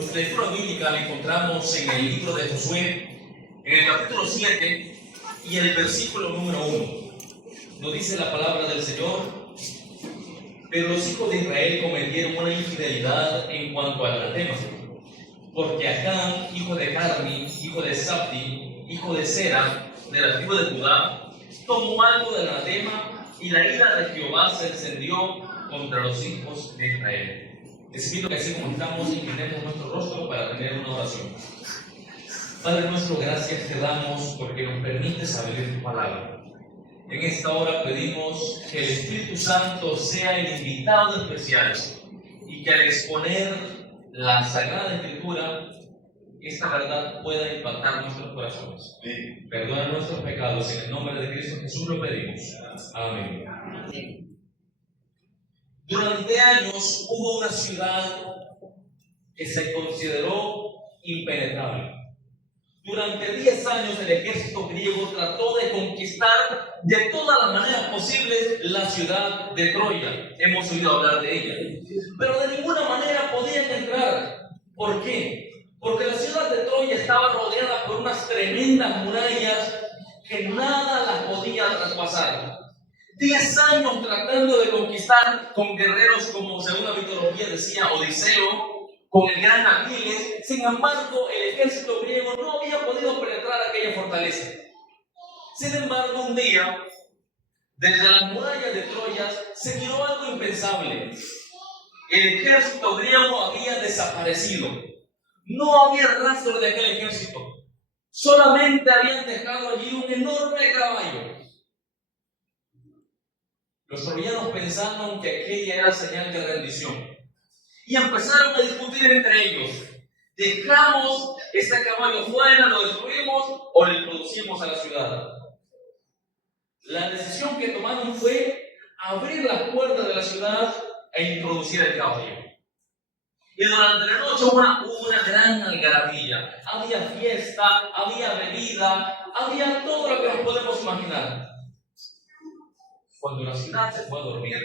Nuestra lectura bíblica la encontramos en el libro de Josué, en el capítulo 7 y el versículo número 1. Nos dice la palabra del Señor: pero los hijos de Israel cometieron una infidelidad en cuanto al anatema, porque Acán, hijo de Carmi, hijo de Sabdi, hijo de Sera, de la tribu de Judá, tomó algo del anatema, y la ira de Jehová se encendió contra los hijos de Israel. Les invito a que así como estamos, inclinemos nuestro rostro para tener una oración. Padre nuestro, gracias te damos porque nos permites abrir tu palabra. En esta hora pedimos que el Espíritu Santo sea el invitado especial y que al exponer la Sagrada Escritura, esta verdad pueda impactar nuestros corazones. Sí. Perdona nuestros pecados, en el nombre de Cristo Jesús lo pedimos. Amén. Durante años hubo una ciudad que se consideró impenetrable. Durante 10 años el ejército griego trató de conquistar de todas las maneras posibles la ciudad de Troya. Hemos oído hablar de ella. Pero de ninguna manera podían entrar. ¿Por qué? Porque la ciudad de Troya estaba rodeada por unas tremendas murallas que nada las podía traspasar. 10 años tratando de conquistar con guerreros como, según la mitología decía, Odiseo, con el gran Aquiles. Sin embargo, el ejército griego no había podido penetrar aquella fortaleza. Sin embargo, un día, desde las murallas de Troya, se miró algo impensable. El ejército griego había desaparecido. No había rastro de aquel ejército. Solamente habían dejado allí un enorme caballo. Los troyanos pensaron que aquella era señal de rendición y empezaron a discutir entre ellos: ¿dejamos este caballo fuera, lo destruimos o lo introducimos a la ciudad? La decisión que tomaron fue abrir las puertas de la ciudad e introducir el caballo. Y durante la noche hubo una gran algarabía. Había fiesta, había bebida, había todo lo que nos podemos imaginar. Cuando la ciudad se fue a dormir,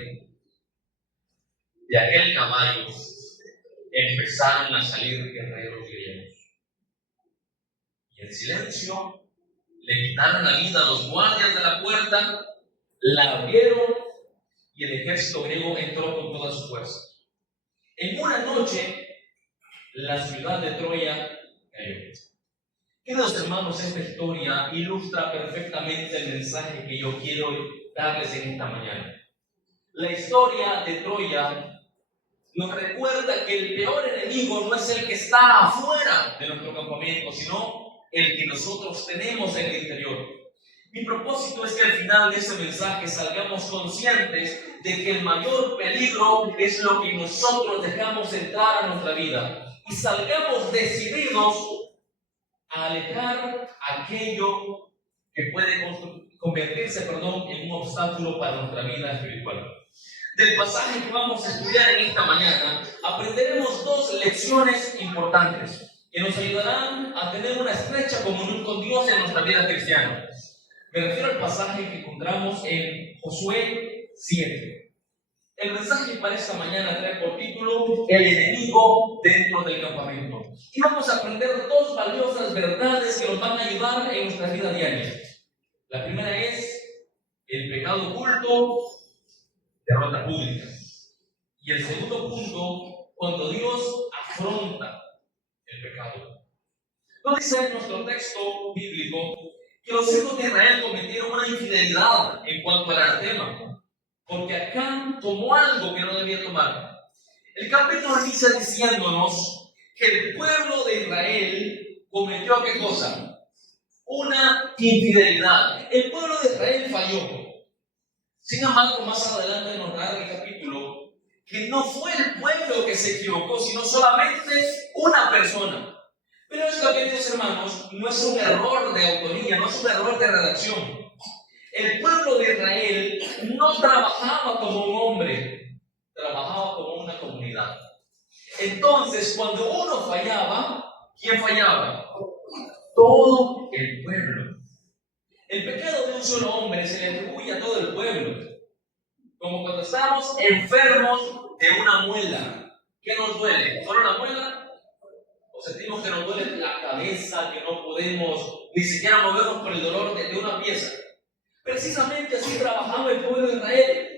de aquel caballo empezaron a salir guerreros griegos. Y en silencio le quitaron la vida a los guardias de la puerta, la abrieron y el ejército griego entró con toda su fuerza. En una noche, la ciudad de Troya cayó. Queridos hermanos, esta historia ilustra perfectamente el mensaje que yo quiero darles en esta mañana. La historia de Troya nos recuerda que el peor enemigo no es el que está afuera de nuestro campamento, sino el que nosotros tenemos en el interior. Mi propósito es que al final de ese mensaje salgamos conscientes de que el mayor peligro es lo que nosotros dejamos entrar a nuestra vida y salgamos decididos a alejar aquello que puede convertirse en un obstáculo para nuestra vida espiritual. Del pasaje que vamos a estudiar en esta mañana, aprenderemos 2 lecciones importantes que nos ayudarán a tener una estrecha comunión con Dios en nuestra vida cristiana. Me refiero al pasaje que encontramos en Josué 7. El mensaje para esta mañana trae por título El enemigo dentro del campamento. Y vamos a aprender 2 valiosas verdades que nos van a ayudar en nuestra vida diaria. La primera es: el pecado oculto, derrota pública. Y el segundo punto, cuando Dios afronta el pecado. Nos dice en nuestro texto bíblico que los hijos de Israel cometieron una infidelidad en cuanto al anatema, porque Acán tomó algo que no debía tomar. El capítulo inicia diciéndonos que el pueblo de Israel cometió ¿qué cosa? Una infidelidad. El pueblo de Israel falló. Sin embargo, más adelante nos narra el capítulo que no fue el pueblo que se equivocó, sino solamente una persona. Pero esto, queridos hermanos, no es un error de autoría, no es un error de redacción. El pueblo de Israel no trabajaba como un hombre, trabajaba como una comunidad. Entonces, cuando uno fallaba, ¿quién fallaba? Todo el pueblo. El pecado de un solo hombre se le atribuye a todo el pueblo. Como cuando estamos enfermos de una muela. ¿Qué nos duele? ¿Solo la muela? o sentimos que nos duele la cabeza, que no podemos ni siquiera movernos por el dolor de una pieza. Precisamente así trabajaba el pueblo de Israel.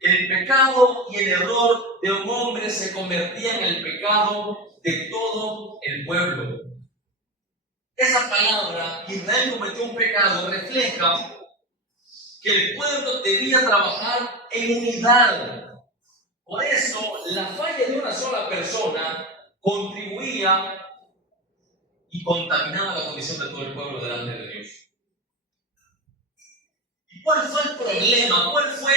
El pecado y el error de un hombre se convertía en el pecado de todo el pueblo. Esa palabra, Israel cometió un pecado, refleja que el pueblo debía trabajar en unidad. Por eso, la falla de una sola persona contribuía y contaminaba la condición de todo el pueblo delante de Dios. ¿Y cuál fue el problema? ¿Cuál fue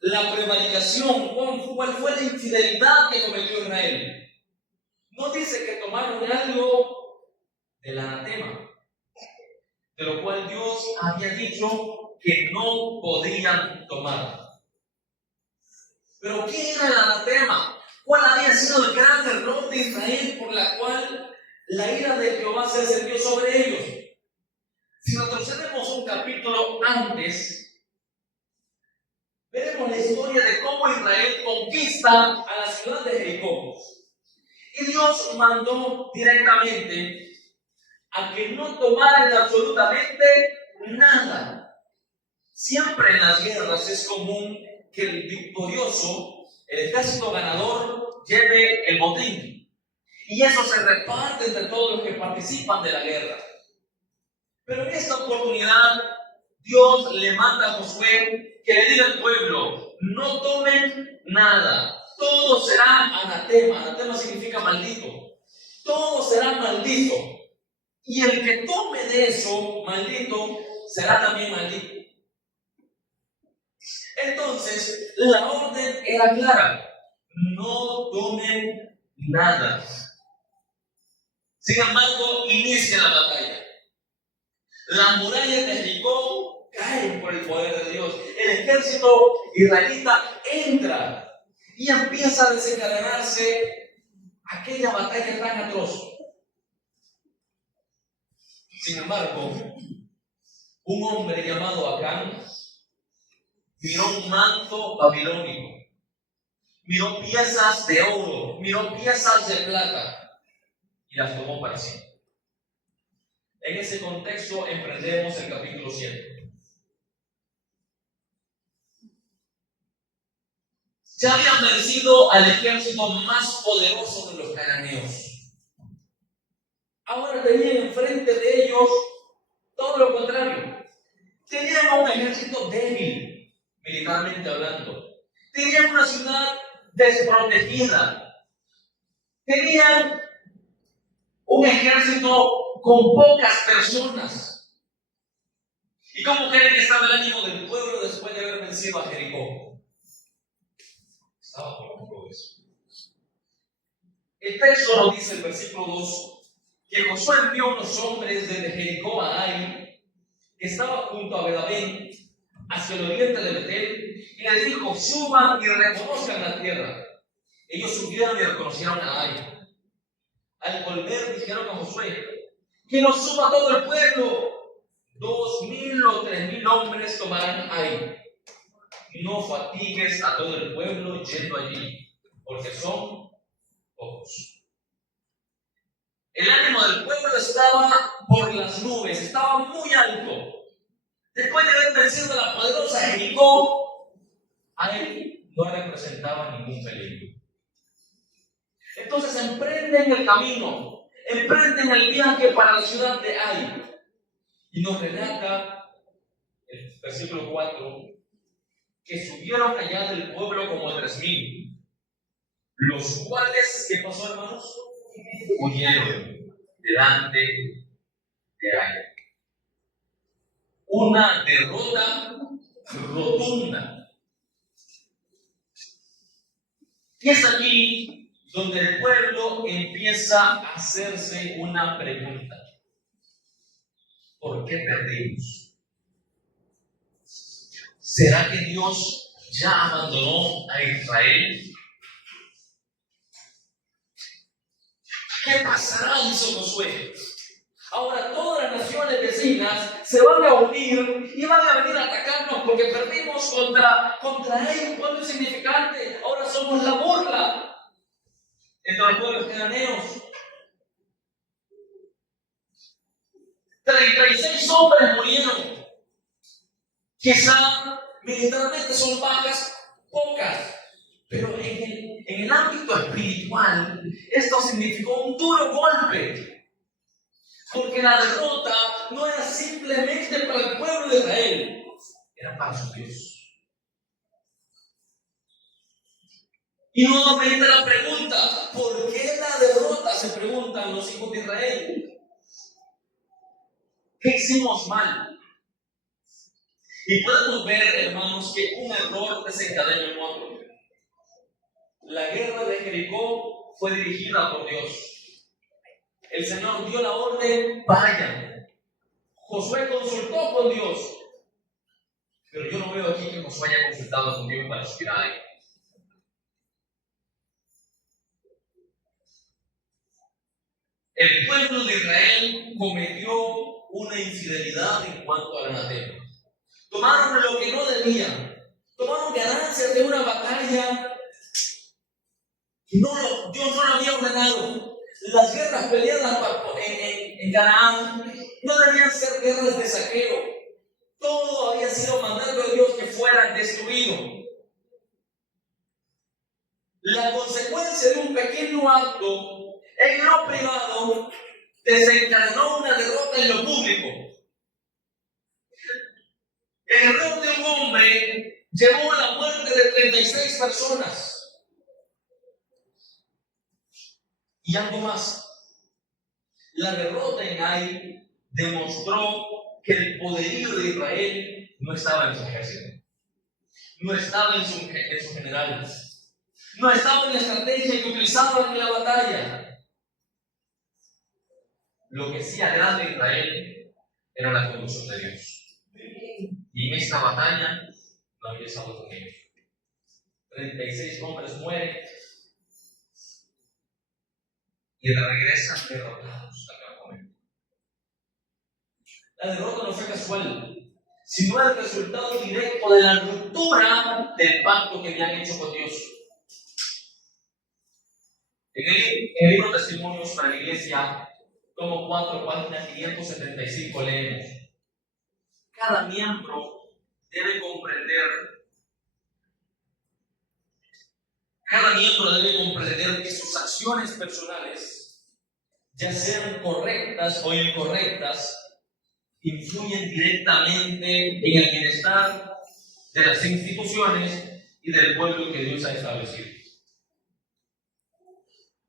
la prevaricación? ¿Cuál fue la infidelidad que cometió Israel? No dice que tomaron algo del anatema, de lo cual Dios había dicho que no podían tomar. Pero ¿qué era el anatema? ¿Cuál había sido el gran error de Israel por la cual la ira de Jehová se encendió sobre ellos? Si retrocedemos un capítulo antes, veremos la historia de cómo Israel conquista a la ciudad de Jericó. Y Dios mandó directamente a que no tomaran absolutamente nada. Siempre en las guerras es común que el victorioso, el ejército ganador, lleve el botín. Y eso se reparte entre todos los que participan de la guerra. Pero en esta oportunidad, Dios le manda a Josué que le diga al pueblo: no tomen nada. Todo será anatema. Anatema significa maldito. Todo será maldito. Y el que tome de eso, maldito, será también maldito. Entonces, la orden era clara: no tomen nada. Sin embargo, inicia la batalla. Las murallas de Jericó caen por el poder de Dios. El ejército israelita entra y empieza a desencadenarse aquella batalla tan atroz. Sin embargo, un hombre llamado Acán miró un manto babilónico, miró piezas de oro, miró piezas de plata y las tomó para sí. En ese contexto emprendemos el capítulo 7. Ya habían vencido al ejército más poderoso de los cananeos. Ahora tenían enfrente de ellos todo lo contrario. Tenían un ejército débil, militarmente hablando. Tenían una ciudad desprotegida. Tenían un ejército con pocas personas. ¿Y cómo creen que estaba el ánimo del pueblo después de haber vencido a Jericó? Estaba por completo eso. El texto nos dice, el versículo 2, que Josué envió unos hombres desde Jericó a Ai, que estaba junto a Bedabén, hacia el oriente de Betel, y les dijo: suban y reconozcan la tierra. Ellos subieron y reconocieron a Ai. Al volver dijeron a Josué: que nos suba todo el pueblo. 2,000 o 3,000 hombres tomarán Ai. No fatigues a todo el pueblo yendo allí, porque son pocos. El ánimo del pueblo estaba por las nubes, estaba muy alto. Después de haber vencido a la poderosa Jericó, Ai no representaba ningún peligro. Entonces emprenden el camino, emprenden el viaje para la ciudad de Ai. Y nos relata el versículo 4 que subieron allá del pueblo como 3,000, los cuales, ¿qué pasó, hermanos? Huyeron delante de Ai. Una derrota rotunda. Y es aquí donde el pueblo empieza a hacerse una pregunta: ¿por qué perdimos? ¿Será que Dios ya abandonó a Israel? ¿Qué pasará? Hizo Josué. Ahora todas las naciones vecinas se van a unir y van a venir a atacarnos porque perdimos contra ellos, un pueblo insignificante. Ahora somos la burla entre los pueblos cananeos. 36 hombres murieron. Quizá militarmente son bajas pocas, pero en el ámbito espiritual esto significó un duro golpe, porque la derrota no era simplemente para el pueblo de Israel, era para su Dios. Y nuevamente la pregunta, ¿por qué la derrota? Se preguntan los hijos de Israel. ¿Qué hicimos mal? Y podemos ver, hermanos, que un error desencadena en otro. La guerra de Jericó fue dirigida por Dios. El Señor dio la orden, vayan. Josué consultó con Dios. Pero yo no veo aquí que Josué haya consultado con Dios para subir a alguien. El pueblo de Israel cometió una infidelidad en cuanto al anatema. Tomaron lo que no debían. Tomaron ganancias de una batalla que Dios no lo había ordenado. Las guerras peleadas en Canaán no debían ser guerras de saqueo. Todo había sido mandado de Dios que fuera destruido. La consecuencia de un pequeño acto en lo privado desencadenó una derrota en lo público. El error de un hombre llevó a la muerte de 36 personas. Y algo más. La derrota en Ai demostró que el poderío de Israel no estaba en su ejército, no estaba en sus generales, no estaba en la estrategia que utilizaban en la batalla. Lo que sí agrada a Israel era la conducción de Dios. Y en esta batalla no había estado con ellos. 36 hombres mueren y regresan derrotados al campamento. La derrota no fue casual, sino el resultado directo de la ruptura del pacto que habían hecho con Dios. En el libro Testimonios para la Iglesia, tomo 4, página 575, leemos: cada miembro debe comprender que sus acciones personales, ya sean correctas o incorrectas, influyen directamente en el bienestar de las instituciones y del pueblo que Dios ha establecido.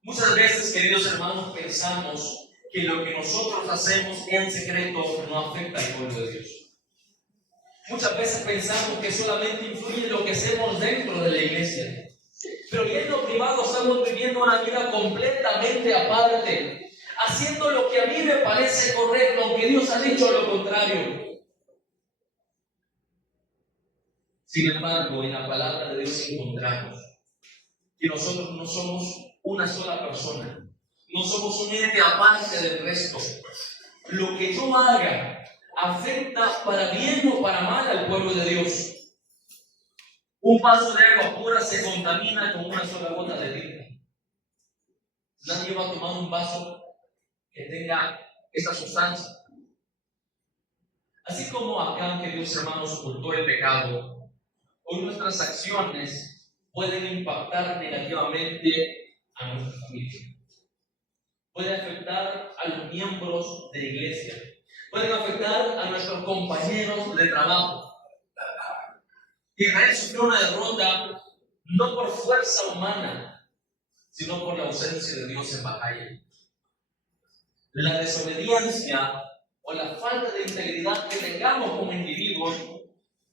Muchas veces, queridos hermanos, pensamos que lo que nosotros hacemos en secreto no afecta al pueblo de Dios. Muchas veces pensamos que solamente influye lo que hacemos dentro de la iglesia. Pero ya en lo privado estamos viviendo una vida completamente aparte, haciendo lo que a mí me parece correcto, aunque Dios ha dicho lo contrario. Sin embargo, en la palabra de Dios encontramos que nosotros no somos una sola persona, no somos un ente aparte del resto. Lo que yo haga afecta para bien o para mal al pueblo de Dios. Un vaso de agua pura se contamina con una sola gota de tinta. Nadie va a tomar un vaso que tenga esa sustancia. Así como acá, queridos hermanos, ocultó el pecado, hoy nuestras acciones pueden impactar negativamente a nuestra familia. Puede afectar a los miembros de la iglesia. Pueden afectar a nuestros compañeros de trabajo. Israel sufrió una derrota no por fuerza humana, sino por la ausencia de Dios en batalla. La desobediencia o la falta de integridad que tengamos como individuos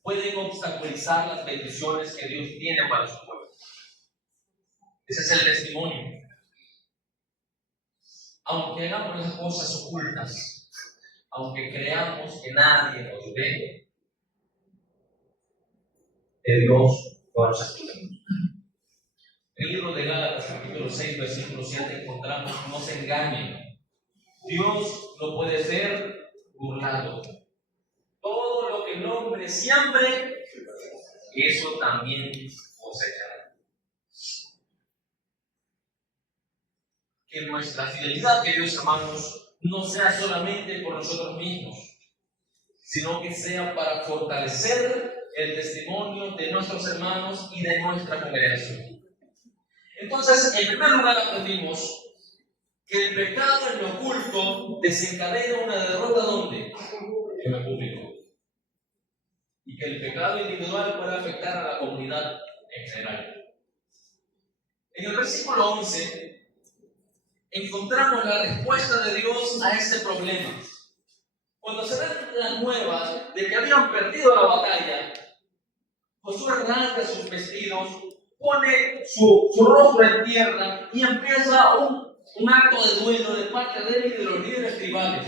pueden obstaculizar las bendiciones que Dios tiene para su pueblo. Ese es el testimonio. Aunque hagamos las cosas ocultas, aunque creamos que nadie nos ve, de Dios no nos escuchamos. En el libro de Gálatas, capítulo 6, versículo 7, encontramos: no se engañen, Dios no puede ser burlado. Todo lo que el hombre siembre, eso también cosechará. Que nuestra fidelidad, queridos hermanos, no sea solamente por nosotros mismos, sino que sea para fortalecer el testimonio de nuestros hermanos y de nuestra congregación. Entonces, en primer lugar aprendimos que el pecado en lo oculto desencadena una derrota ¿dónde? En lo público. Y que el pecado individual puede afectar a la comunidad en general. En el versículo 11 encontramos la respuesta de Dios a este problema. Cuando se dan las nuevas de que habían perdido la batalla, Josué rasga sus vestidos, pone su rostro en tierra y empieza un acto de duelo de parte de él y de los líderes tribales.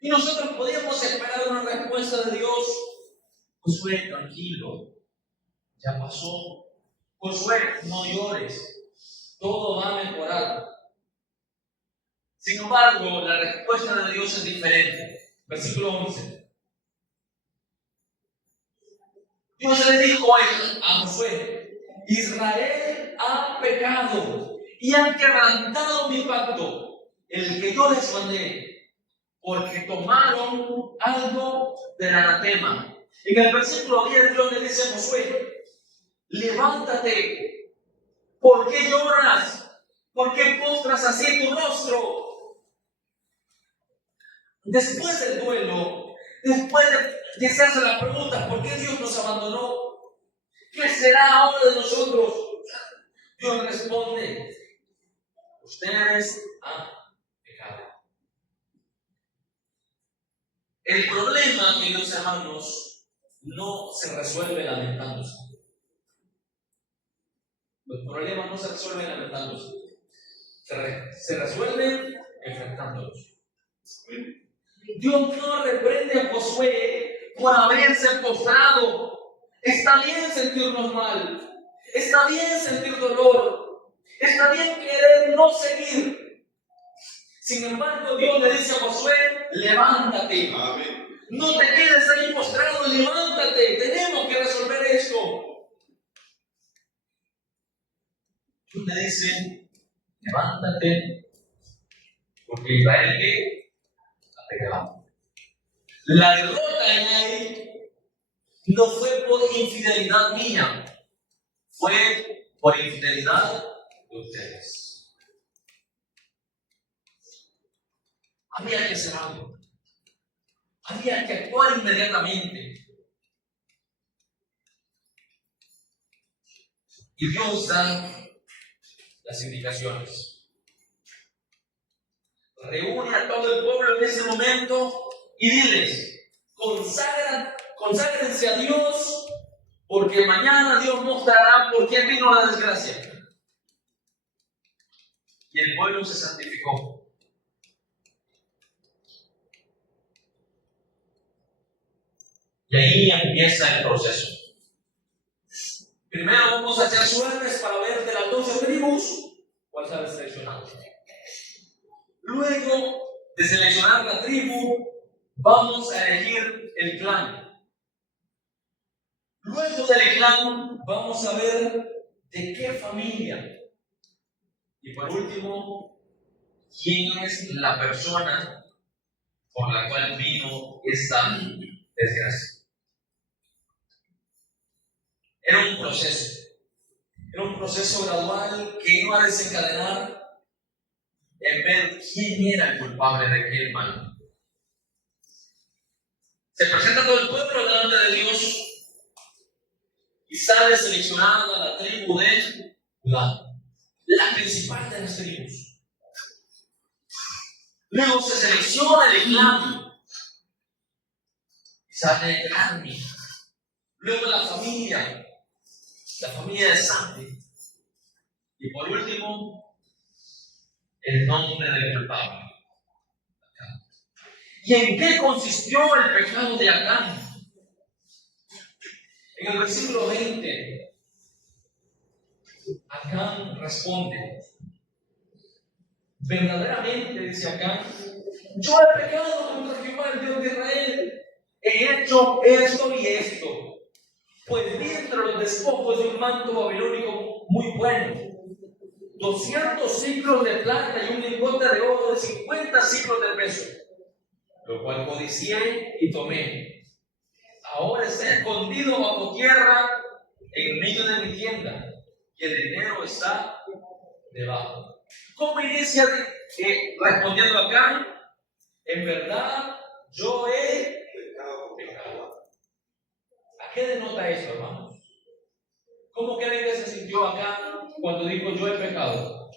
Y nosotros podíamos esperar una respuesta de Dios. Josué, tranquilo, ya pasó. Josué, no llores, todo va a mejorar. Sin embargo, la respuesta de Dios es diferente. Versículo 11. Dios le dijo a Josué: Israel ha pecado y han quebrantado mi pacto, el que yo les mandé, porque tomaron algo del anatema. En el versículo 10 Dios le dice a Josué: levántate, ¿por qué lloras? ¿Por qué postras así tu rostro? Después del duelo, después de hacerse la pregunta, ¿por qué Dios nos abandonó? ¿Qué será ahora de nosotros? Dios responde: ustedes han pecado. El problema, queridos hermanos, no se resuelve lamentándose. Los problemas no se resuelven lamentándose. Se resuelven enfrentándolos. Dios no reprende a Josué por haberse postrado. Está bien sentirnos mal. Está bien sentir dolor. Está bien querer no seguir. Sin embargo, Dios le dice a Josué: levántate. Amén. No te quedes ahí postrado, levántate. Tenemos que resolver esto. Dios le dice: levántate, porque Israel ¿qué? Ha pecado. La derrota en él no fue por infidelidad mía, fue por infidelidad de ustedes. Había que hacer algo. Había que actuar inmediatamente. Y Dios da las indicaciones. Reúne a todo el pueblo en ese momento y diles: conságrense a Dios, porque mañana Dios mostrará por qué vino la desgracia. Y el pueblo se santificó. Y ahí empieza el proceso. Primero vamos a echar suertes para ver de las 12 tribus cuál sale seleccionado. Luego de seleccionar la tribu, vamos a elegir el clan. Luego del clan, vamos a ver de qué familia. Y por último, quién es la persona por la cual vino esta desgracia. Era un proceso gradual que iba a desencadenar en ver quién era el culpable de aquel mal. Se presenta todo el pueblo delante de Dios y sale seleccionada la tribu de Judá, la principal de las tribus. Luego se selecciona el clan y sale Carmi. Luego la familia de sangre. Y por último, el nombre del culpable. ¿Y en qué consistió el pecado de Acán? En el versículo 20, Acán responde: verdaderamente, dice Acán, yo he pecado contra Jehová, el Dios de Israel. He hecho esto y esto. Pues vi entre los despojos de un manto babilónico muy bueno, 200 ciclos de plata y un lingote de oro de 50 lo cual codicié y tomé. Ahora está escondido bajo tierra en medio de mi tienda, y el dinero está debajo. ¿Cómo inicia respondiendo acá? En verdad, yo he pecado. ¿A qué denota esto, hermanos? ¿Cómo creen que se sintió acá cuando dijo yo he pecado?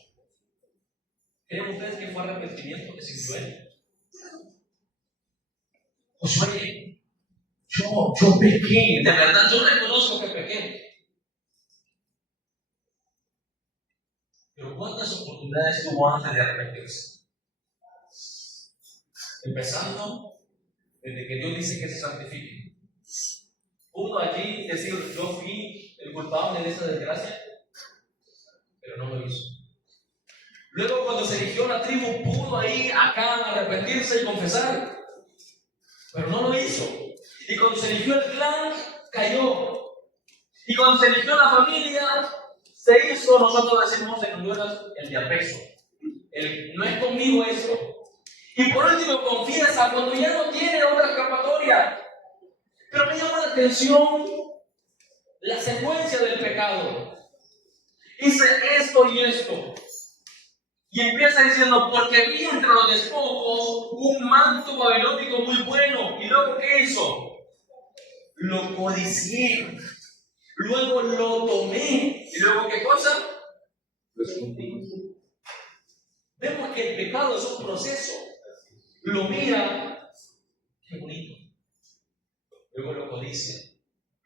¿Creen ustedes que fue arrepentimiento que sintió él? Josué, yo pequé, de verdad yo reconozco que pequé. Pero ¿cuántas oportunidades tuvo antes de arrepentirse? Empezando desde que Dios dice que se santifique. ¿Pudo allí decir yo fui el culpable de esa desgracia? Pero no lo hizo. Luego cuando se eligió la tribu, pudo ahí acá arrepentirse y confesar, pero no lo hizo. Y cuando se eligió el clan, cayó. Y cuando se eligió la familia, se hizo, nosotros decimos en Honduras, el de apeso. No es conmigo esto. Y por último confiesa cuando ya no tiene otra escapatoria. Pero me llama la atención la secuencia del pecado. Dice esto y esto. Y empieza diciendo, porque vi entre los despojos un manto babilónico muy bueno. ¿Y luego qué hizo? Lo codicié. Luego lo tomé. ¿Y luego qué cosa? Lo escondí. Vemos que el pecado es un proceso. Lo mira, qué bonito. Luego lo codicia.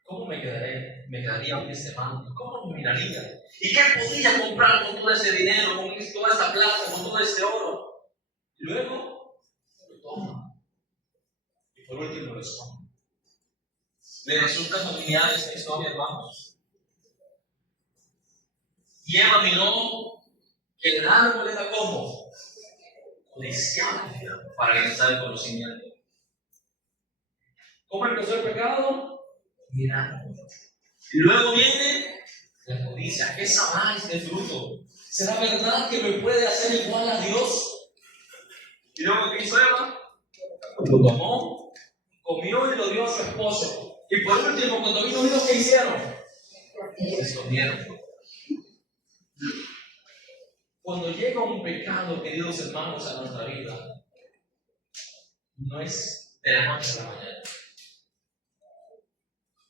¿Cómo me quedaría con ese manto? ¿Cómo me miraría? ¿Y qué podía comprar con todo ese dinero, con toda esa plata, con todo ese oro? Y luego lo toma. Y por último lo esconde. ¿Le resulta familiar esta historia, hermanos? Y Eva miró que el árbol era como codiciable para alcanzar el conocimiento. ¿Cómo empezó el pecado? Mirando. Y luego viene la codicia. ¿Qué sabrá este fruto? ¿Será verdad que me puede hacer igual a Dios? Y luego, ¿qué hizo Eva? Lo tomó, comió y lo dio a su esposo. Y por último, cuando vino Dios, ¿qué hicieron? Se escondieron. Cuando llega un pecado, queridos hermanos, a nuestra vida, no es de la noche a la mañana.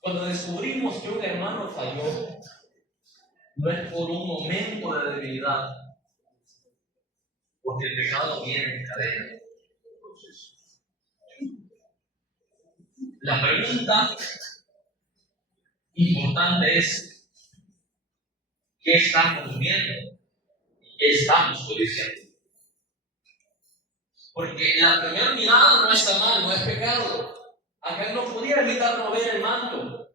Cuando descubrimos que un hermano falló, no es por un momento de debilidad, porque el pecado viene en cadena. La pregunta importante es: ¿qué estamos viendo? ¿Y qué estamos codiciando? Porque la primera mirada no está mal, no es pecado. Acá él no podía evitar no ver el manto.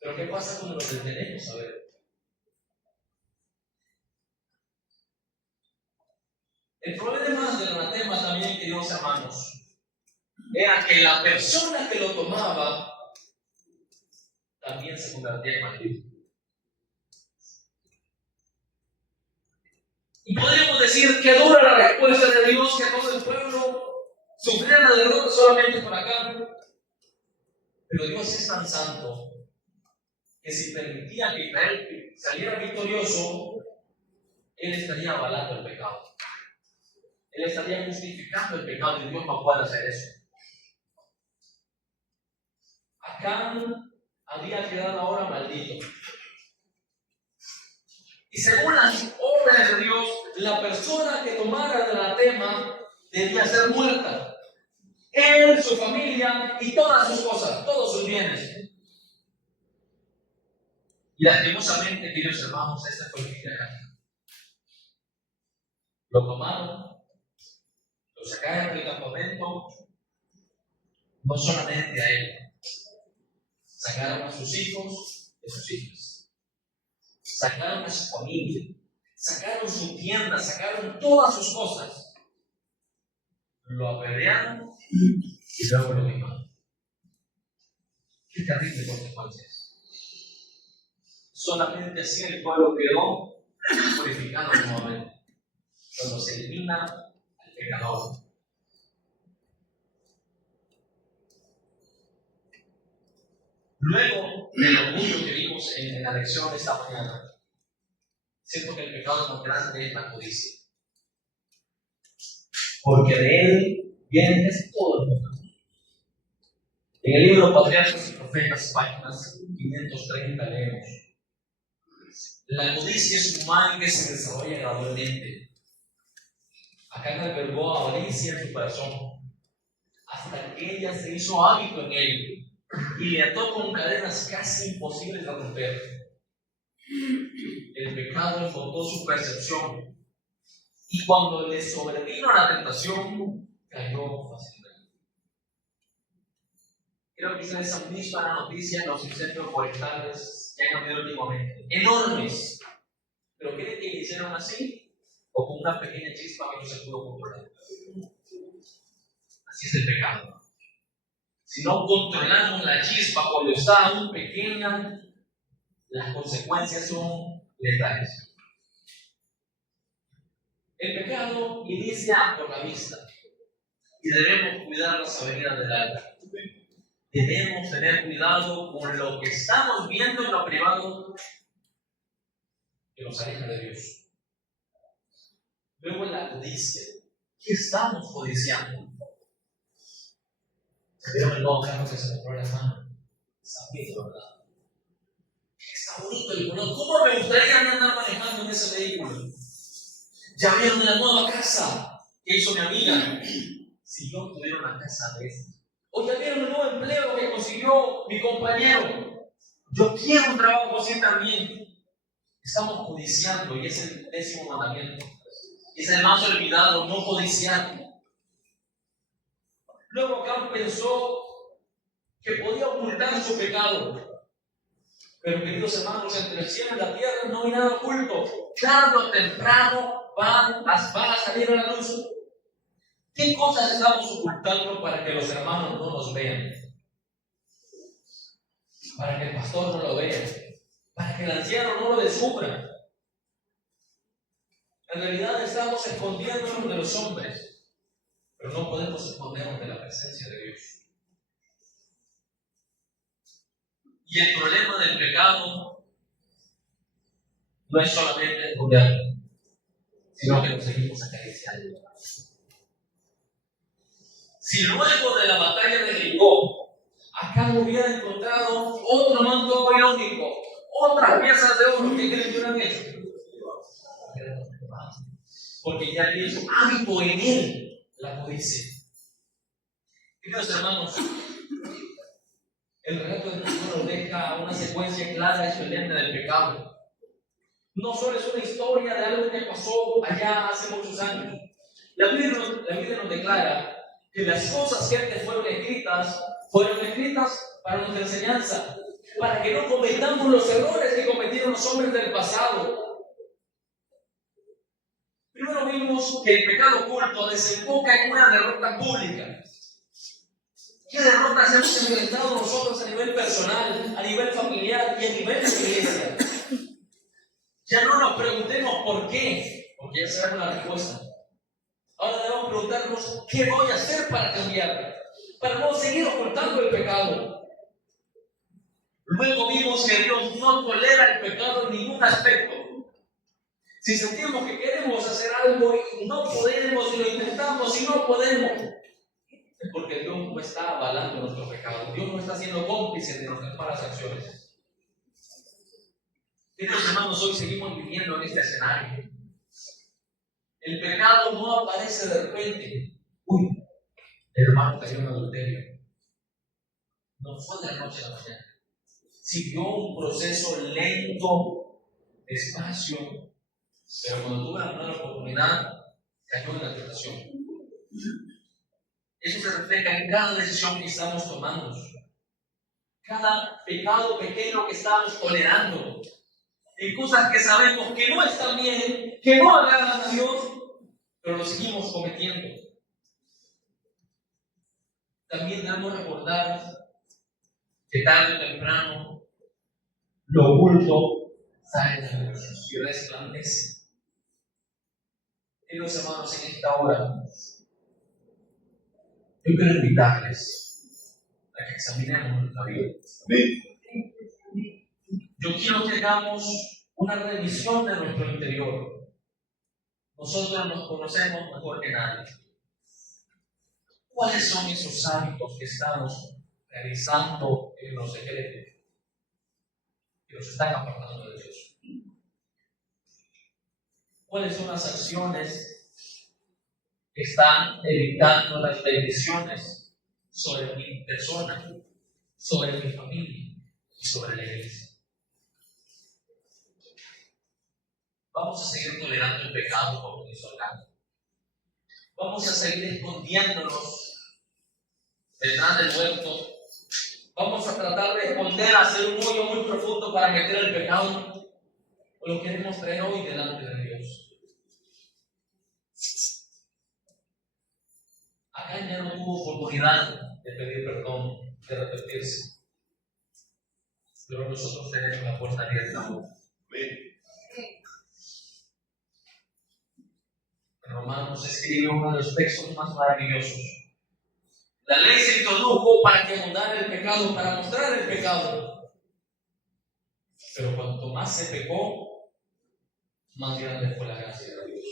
Pero ¿qué pasa cuando nos detenemos a ver? El problema del anatema también, queridos hermanos, era que la persona que lo tomaba también se convertía en maldito. Y podríamos decir que dura la respuesta de Dios, que todo el pueblo sufría la derrota solamente por acá. Pero Dios es tan santo que si permitía que Israel saliera victorioso, Él estaría avalando el pecado. Él estaría justificando el pecado y Dios no puede hacer eso. Acán había quedado ahora maldito. Y según las órdenes de Dios, la persona que tomara del anatema debía ser muerta. Él, su familia y todas sus cosas, todos sus bienes. Y lastimosamente, queridos hermanos, esta fue el fin de Acán. Lo tomaron, lo sacaron del campamento, no solamente a él, sacaron a sus hijos y a sus hijas, sacaron a su familia, sacaron su tienda, sacaron todas sus cosas, lo apedrearon y luego lo quemaron. Qué terrible consecuencias. Solamente así el pueblo quedó purificado nuevamente, cuando se elimina al pecador. Luego del orgullo que vimos en la lección de esta mañana, siento que el pecado más grande es la codicia. Porque de él viene todo el pecado. En el libro Patriarcas y Profetas, páginas 530, leemos: la codicia es un mal que se desarrolla gradualmente. Acá albergó avaricia en su corazón, hasta que ella se hizo hábito en él y le ató con cadenas casi imposibles de romper. El pecado embotó su percepción y cuando le sobrevino la tentación, cayó fácilmente. Creo que esa es la misma noticia en los incendios forestales que han habido últimamente. Enormes. ¿Pero creen que hicieron así? ¿O con una pequeña chispa que no se pudo controlar? Así es el pecado. Si no controlamos la chispa cuando está aún pequeña, las consecuencias son letales. El pecado inicia por la vista y debemos cuidar las avenidas del alma. Debemos tener cuidado con lo que estamos viendo en lo privado que nos aleja de Dios. Luego la codicia. ¿Qué estamos codiciando? ¿Vieron el nuevo carro que se compró la hermana? Está bonito, ¿verdad? Está bonito el color. ¿Cómo me gustaría andar manejando en ese vehículo? ¿Ya vieron la nueva casa que hizo mi amiga? Si yo tuviera una casa de esta. ¿O ya vieron el nuevo empleo que consiguió mi compañero? Yo quiero un trabajo así también. Estamos codiciando y es el 10º mandamiento. Es el más olvidado, no codiciar. Luego Acán pensó que podía ocultar su pecado. Pero queridos hermanos, entre el cielo y la tierra no hay nada oculto. Tarde o temprano van a salir a la luz. ¿Qué cosas estamos ocultando para que los hermanos no nos vean? Para que el pastor no lo vea. Para que el anciano no lo descubra. En realidad estamos escondiéndonos de los hombres, pero no podemos escondernos de la presencia de Dios. Y el problema del pecado no es solamente esconderlo, sino que nos seguimos acariciando. Si luego de la batalla de Jericó, Acán hubiera encontrado otro manto babilónico, otras piezas de oro, ¿qué creen que hubieran hecho? Porque ya había hecho hábito en él la codicia. Queridos hermanos, el relato de Jesús nos deja una secuencia clara y excelente del pecado. No solo es una historia de algo que pasó allá hace muchos años. La Biblia nos declara que las cosas que antes fueron escritas para nuestra enseñanza, para que no cometamos los errores que cometieron los hombres del pasado. Primero vimos que el pecado oculto desemboca en una derrota pública. ¿Qué derrotas hemos enfrentado nosotros a nivel personal, a nivel familiar y a nivel de iglesia? Ya no nos preguntemos por qué, porque ya sabemos la respuesta. Ahora debemos preguntarnos qué voy a hacer para cambiar, para no seguir ocultando el pecado. Luego vimos que Dios no tolera el pecado en ningún aspecto. Si sentimos que queremos hacer algo y no podemos, y lo intentamos y no podemos, es porque Dios no está avalando nuestro pecado. Dios no está siendo cómplice de nuestras malas acciones. Queridos hermanos, hoy seguimos viviendo en este escenario. El pecado no aparece de repente. Uy, el hermano cayó en adulterio. No fue de la noche a la mañana. Siguió un proceso lento, despacio, pero cuando tuvo la nueva oportunidad, cayó en la tentación. Eso se refleja en cada decisión que estamos tomando. Cada pecado pequeño que estamos tolerando. En cosas que sabemos que no están bien, que no agradan a Dios, pero lo seguimos cometiendo. También debemos recordar que tarde o temprano lo oculto sale de la luz y resplandece. Queridos hermanos, en esta hora, yo quiero invitarles a que examinemos nuestra vida. Yo quiero que hagamos una revisión de nuestro interior. Nosotros nos conocemos mejor que nadie. ¿Cuáles son esos hábitos que estamos realizando en los secretos que nos están apartando de Dios? ¿Cuáles son las acciones que están evitando las bendiciones sobre mi persona, sobre mi familia y sobre la iglesia? Vamos a seguir tolerando el pecado como hizo Acán. Vamos a seguir escondiéndonos detrás del huerto. Vamos a tratar de esconder, hacer un hoyo muy profundo para meter el pecado. O lo queremos traer hoy delante de Dios. Acán ya no tuvo oportunidad de pedir perdón, de arrepentirse. Pero nosotros tenemos la puerta abierta. Romanos escribe uno de los textos más maravillosos. La ley se introdujo para que abundara el pecado, para mostrar el pecado. Pero cuanto más se pecó, más grande fue la gracia de Dios.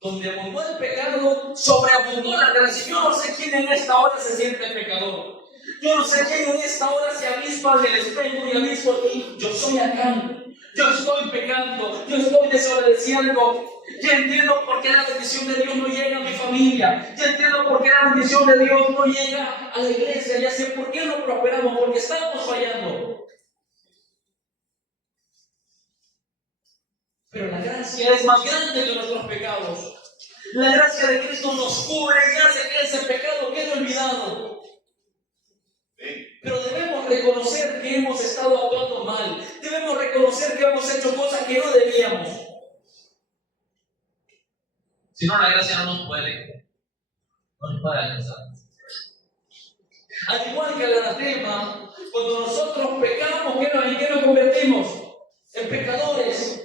Donde abundó el pecado, sobreabundó la gracia. Yo no sé quién en esta hora se siente pecador. Yo no sé quién en esta hora se avispa del espejo y avispa aquí. Yo soy Acán. Yo estoy pecando. Yo estoy desobedeciendo. Ya entiendo por qué la bendición de Dios no llega a mi familia. Ya entiendo por qué la bendición de Dios no llega a la iglesia. Ya sé por qué no prosperamos. Porque estamos fallando. Pero la gracia es más grande que nuestros pecados. La gracia de Cristo nos cubre y hace que ese pecado quede olvidado. Pero debemos reconocer que hemos estado actuando mal. Debemos reconocer que hemos hecho cosas que no debíamos. Si no, la gracia no nos puede alcanzar. Al igual que el anatema, cuando nosotros pecamos, ¿en qué nos convertimos? En pecadores.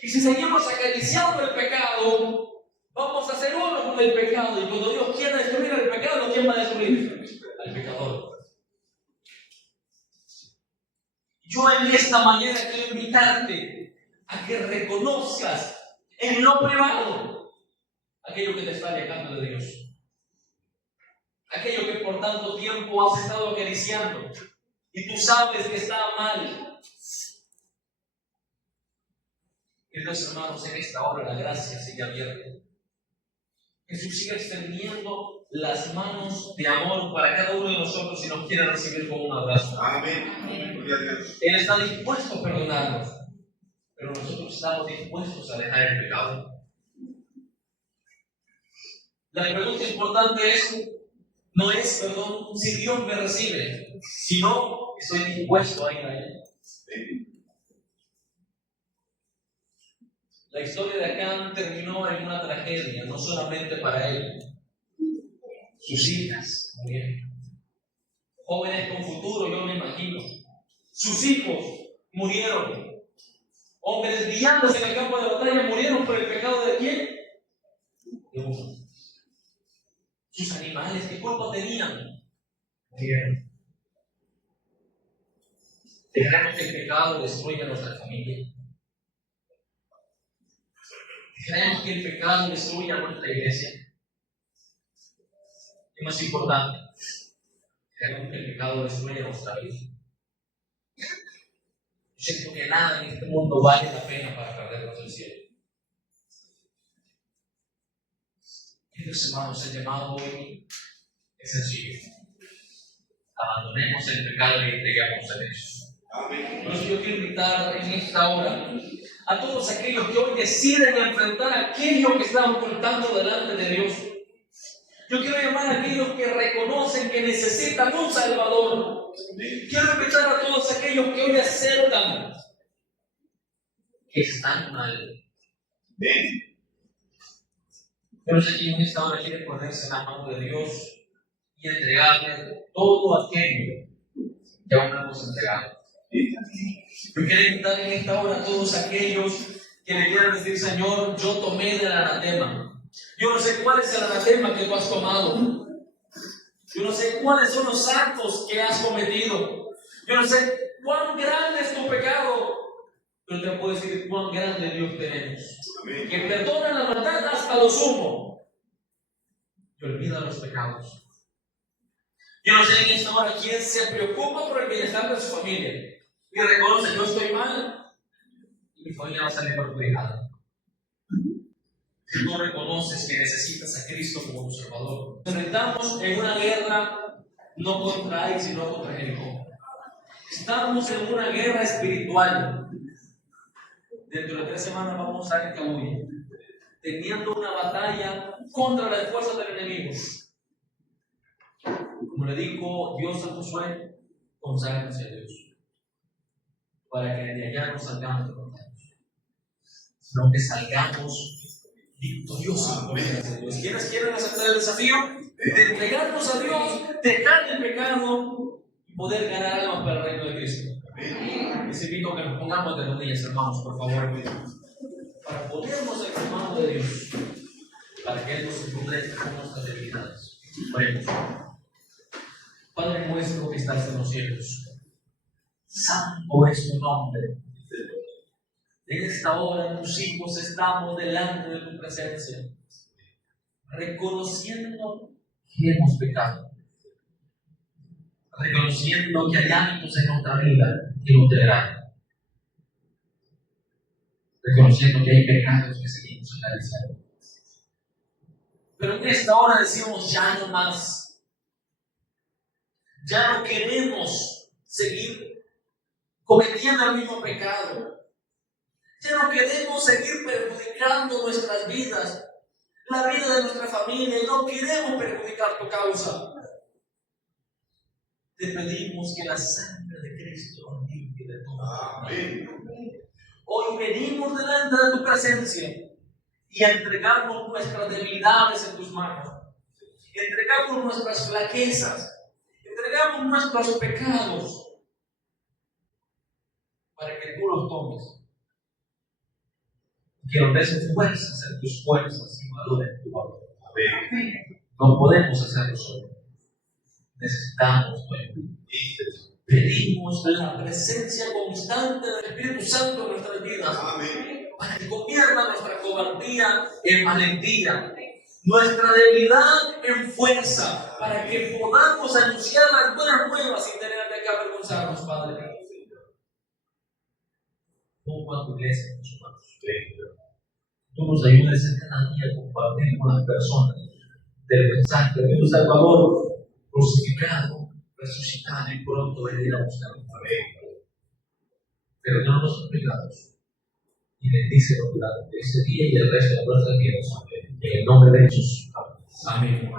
Y si seguimos acariciando el pecado, vamos a hacer uno con el pecado. Y cuando Dios quiera destruir el pecado, ¿quién va a destruir? Al pecador. Yo en esta mañana quiero invitarte a que reconozcas en lo privado aquello que te está alejando de Dios. Aquello que por tanto tiempo has estado acariciando y tú sabes que está mal. Queridos hermanos, en esta hora la gracia sigue abierta. Jesús sigue extendiendo las manos de amor para cada uno de nosotros y nos quiere recibir con un abrazo. Amén. Él está dispuesto a perdonarnos, pero nosotros estamos dispuestos a dejar el pecado. La pregunta importante no es, perdón, si Dios me recibe, sino estoy dispuesto a ir a Él. La historia de Acán terminó en una tragedia, no solamente para él. Sus hijas murieron. Jóvenes con futuro, yo me imagino. Sus hijos murieron. Hombres brillantes en el campo de batalla murieron por el pecado de quién? De uno. Sus animales, ¿qué culpa tenían? Murieron. Dejamos que el pecado destruya nuestra familia. Creemos que el pecado destruye a nuestra iglesia. Y más importante, creemos que el pecado destruye a nuestra vida. Yo siento que nada en este mundo vale la pena para perdernos del cielo. Queridos hermanos, el llamado hoy es sencillo. Abandonemos el pecado y entreguemos a Dios. Por eso yo quiero invitar en esta hora a todos aquellos que hoy deciden enfrentar aquello que están ocultando delante de Dios. Yo quiero llamar a aquellos que reconocen que necesitan un Salvador. Quiero invitar a todos aquellos que hoy aceptan que están mal. Pero sé que en esta hora quiere ponerse en la mano de Dios y entregarle todo aquello que aún no hemos entregado. Yo quiero invitar en esta hora a todos aquellos que le quieran decir: Señor, yo tomé del anatema. Yo no sé cuál es el anatema que tú has tomado. Yo no sé cuáles son los actos que has cometido. Yo no sé cuán grande es tu pecado, pero te puedo decir cuán grande Dios tenemos, que perdona la maldad hasta lo sumo y olvida los pecados. Yo no sé en esta hora quién se preocupa por el bienestar de su familia y reconoce: yo estoy mal y mi familia va a salir perjudicada. Si tú reconoces que necesitas a Cristo como tu Salvador, nos enfrentamos en una guerra no contra Ai, sino contra Jericó. Estamos en una guerra espiritual. Dentro de 3 semanas vamos a estar en Cabuya, teniendo una batalla contra las fuerzas del enemigo. Como le dijo Dios a Josué: conságrense a Dios, para que de allá no salgamos derrotados, sino que salgamos victoriosos por gracia de Dios. ¿Quiénes quieren aceptar el desafío de entregarnos a Dios, dejar el pecado y poder ganar almas para el reino de Cristo? Les invito a que nos pongamos de rodillas, hermanos, por favor, para ponernos en las manos de Dios, para que Él nos encuentre con nuestras debilidades. Oremos. Padre nuestro que estás en los cielos, santo es tu nombre. En esta hora tus hijos estamos delante de tu presencia, reconociendo que hemos pecado, reconociendo que hay hábitos en nuestra vida que no te agradan, reconociendo que hay pecados que seguimos realizando. Pero en esta hora decimos: ya no más. Ya no queremos seguir cometiendo el mismo pecado. Ya no queremos seguir perjudicando nuestras vidas, la vida de nuestra familia, y no queremos perjudicar tu causa. Te pedimos que la sangre de Cristo nos limpie de todo. Amén. Hoy venimos delante de tu presencia y entregamos nuestras debilidades en tus manos. Entregamos nuestras flaquezas, entregamos nuestros pecados, para que tú los tomes. Que nos des fuerzas en tus fuerzas y valor en tu valor. No podemos hacerlo solo. Necesitamos tu ayuda. Pedimos la presencia constante del Espíritu Santo en nuestras vidas. Amén. Para que convierta nuestra cobardía en valentía, nuestra debilidad en fuerza, para que podamos anunciar las buenas nuevas sin tener de qué avergonzarnos, Padre. Pongo a tu iglesia en tus manos. Tú nos ayudes a cada día a compartir con las personas del mensaje de tu Salvador crucificado, resucitado y pronto venir a buscarnos. Perdona nuestros pecados y bendícenos durante este día y el resto de nuestras vidas. En el nombre de Jesús. Amén.